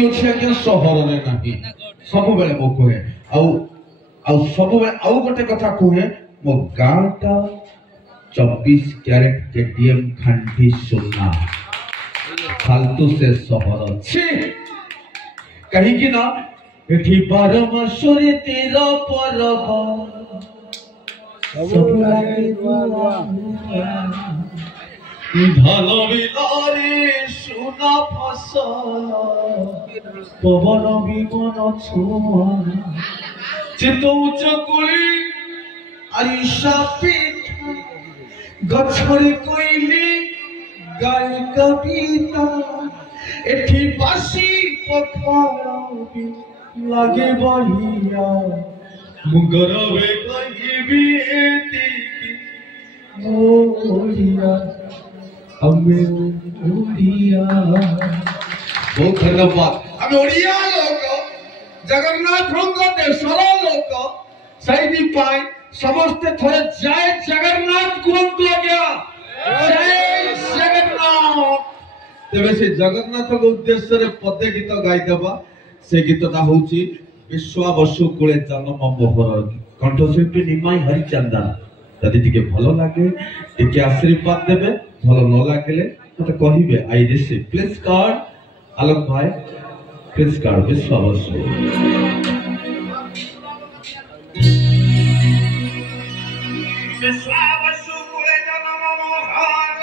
सहर नहीं सब बेले मो कहे सब गोटे कथा कहे मो गाँटा 24 कैरेट केटीएम खांटी सुना फालतू से सहर कहीं ना एठी 12 मासरे 13 परब सब लागे धान बिलारे सुना फसल पवन विमान छुआ चितौ चकुली आरिशा पिठा गछरे कोइली गाय कविता एठी बासी पखाड़ी लागे बढ़िया मुगरवे कहिबी एती मोरिया हमें ओडिया बहुत धन्यवाद हमें ओडिया लोक जगन्नाथ रंग देशर लोक सही पाए समस्त थोड़े जय जगन्नाथ कुहंतु आज्ञा जय जगन्नाथ तेरे से जगन्नाथ के उद्देश्य रे पदे गीत गाई देबा से गीतटा होची विश्वावसु कुले जन्म मोहर कंठशिल्पी निमाई हरिचंदन यदि टिके भलो लागे टिके आशीर्वाद देबे भलो न लागले मते कहिबे आई रिसीव प्लीज कार्ड आलोक भाई प्लीज कार्ड विश्वावसु विश्वावसु कुले जन्म मोहर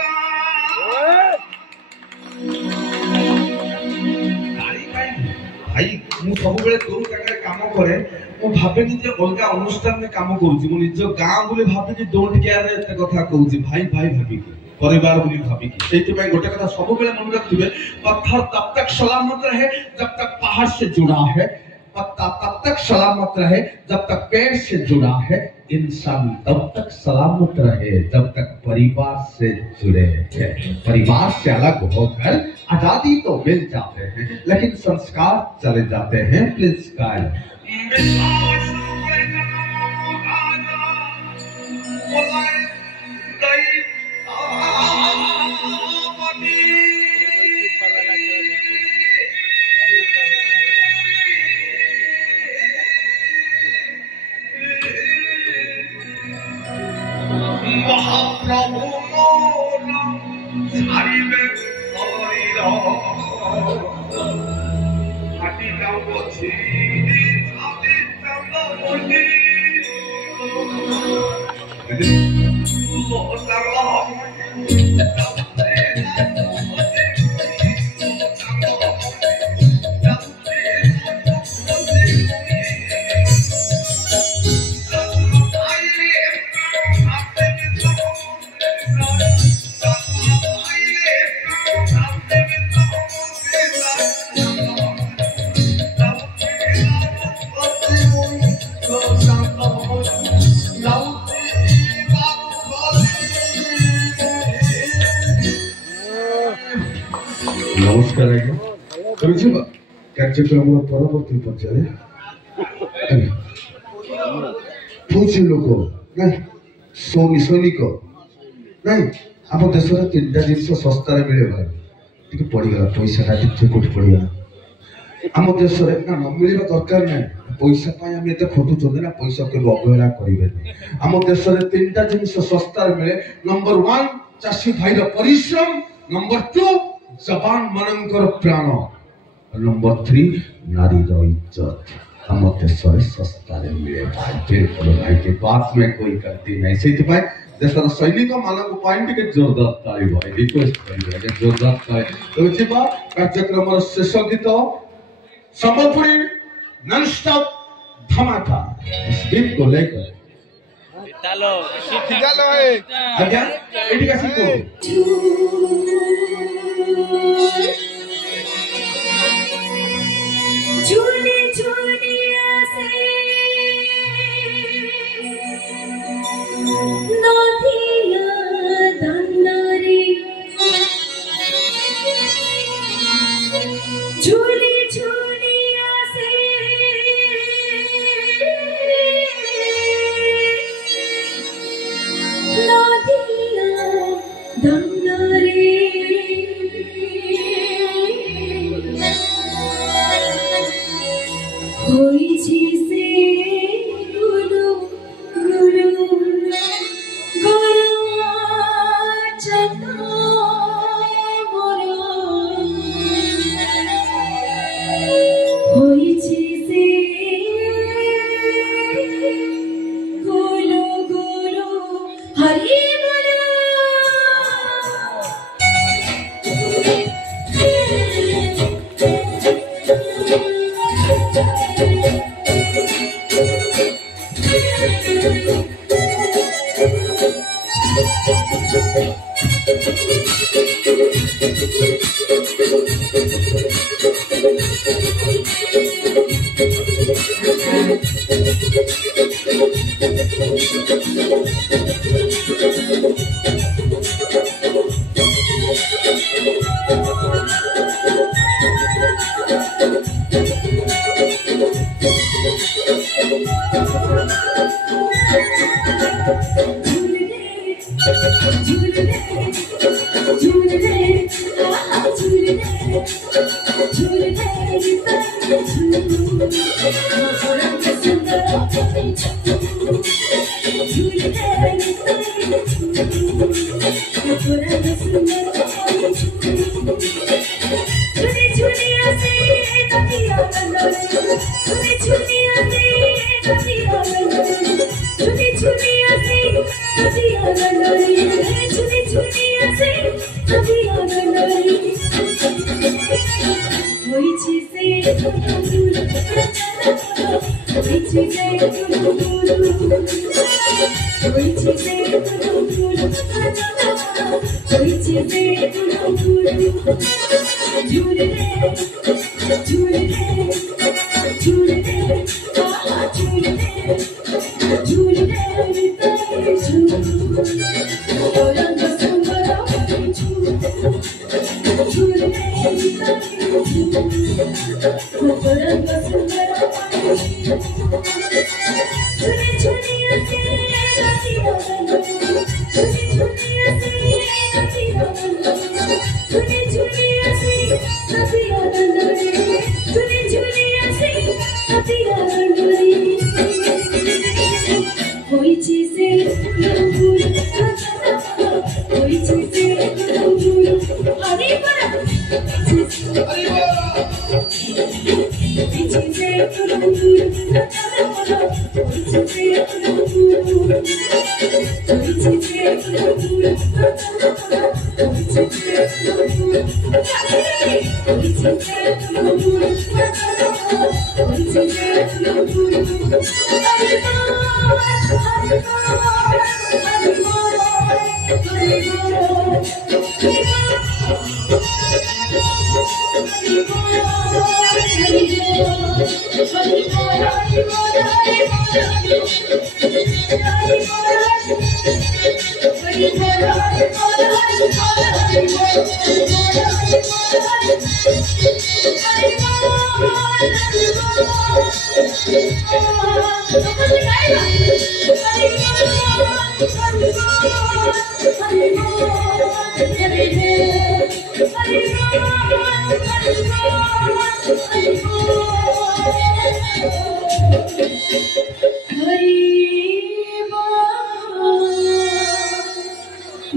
भाई मु सब बेले दो जगह काम करे मु भाबे नि जे अलगा अनुष्ठान में काम करूची मु निज गां बोले भाबे जे डोंट केयर रे एते कथा कहूची भाई भाई भाबी की परिवार बोली भाबी की सेति भाई गोटे कथा सब बेले मन रखिबे पत्थर तब तक सलामत रहे जब तक पहाड़ से जुड़ा है पत्ता तब तक सलामत रहे जब तक पेड़ से जुड़ा है इंसान तब तक सलामत रहे जब तक परिवार से जुड़े हैं परिवार से अलग होकर आजादी तो मिल जाते हैं लेकिन संस्कार चले जाते हैं प्लीज गाइस महाप्रभु मोरा छाड़िबे शरीर हाटी गाँव बछि छाती चंदमणि नमस्कार आज्ञा कार्यक्रम परवर्ती पर्याय फौजी लोक नहीं सैनिक नहीं आम देश में 3टा जिन सस्तार मिले भाई पड़गला पैसा कोटी पड़गला आम देश में ना न मिलवा दरकार ना पैसा आम एत खटुच ना पैसा के अवहेला करेंगे आम देश में 3टा जिन सस्तार मिले नंबर 1 चाषी भाई परिश्रम नंबर 2 जबान मनंकर प्राण नंबर 3 नारी इज्जत हम देश सस्ता मिले भाई बिल्कुल भाई के बात में कोई करती नहीं से देशर सैनिक मान टे जोरदार ताली भाई रिक्वेस्ट करेंगे जोरदार ताली तो कार्यक्रम शेष गीत सम्बलपुरी नॉन स्टॉप धमाका इस गीत को लेकर आज्ञा एटी का सीखो झूले झूलिया से नदिया दंडरे झूले झूलिया से नदिया दंडरे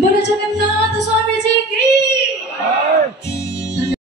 बोलो जगन्नाथ स्वामी